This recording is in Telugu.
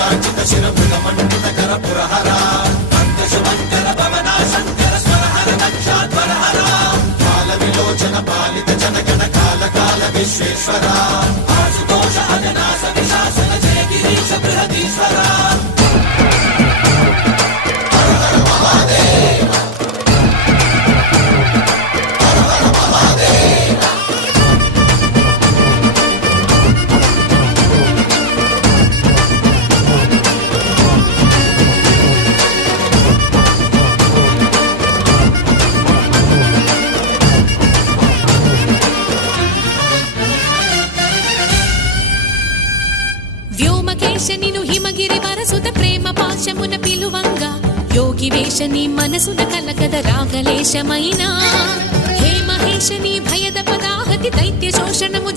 లోకార్జిత శిరమృగ మండిత కర పురహర శుభంకర భవనా శంకర స్వరహర నక్షాధ్వరహర కాల విలోచన పాలిత జనగణ కాల కాల విశ్వేశ్వర ఆశుతోష అజనాశ విశాసన జయ గిరీశ బృహదీశ్వర వ్యోమకేశనిను హిమగిరి వరసుత ప్రేమ పాశమున పిలువంగా యోగి వేషని మనసున కలకద రాగలేశమైనా హే మహేశని భయద పదాహతి దైత్య శోషణము